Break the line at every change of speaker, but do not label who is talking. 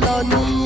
Babylonia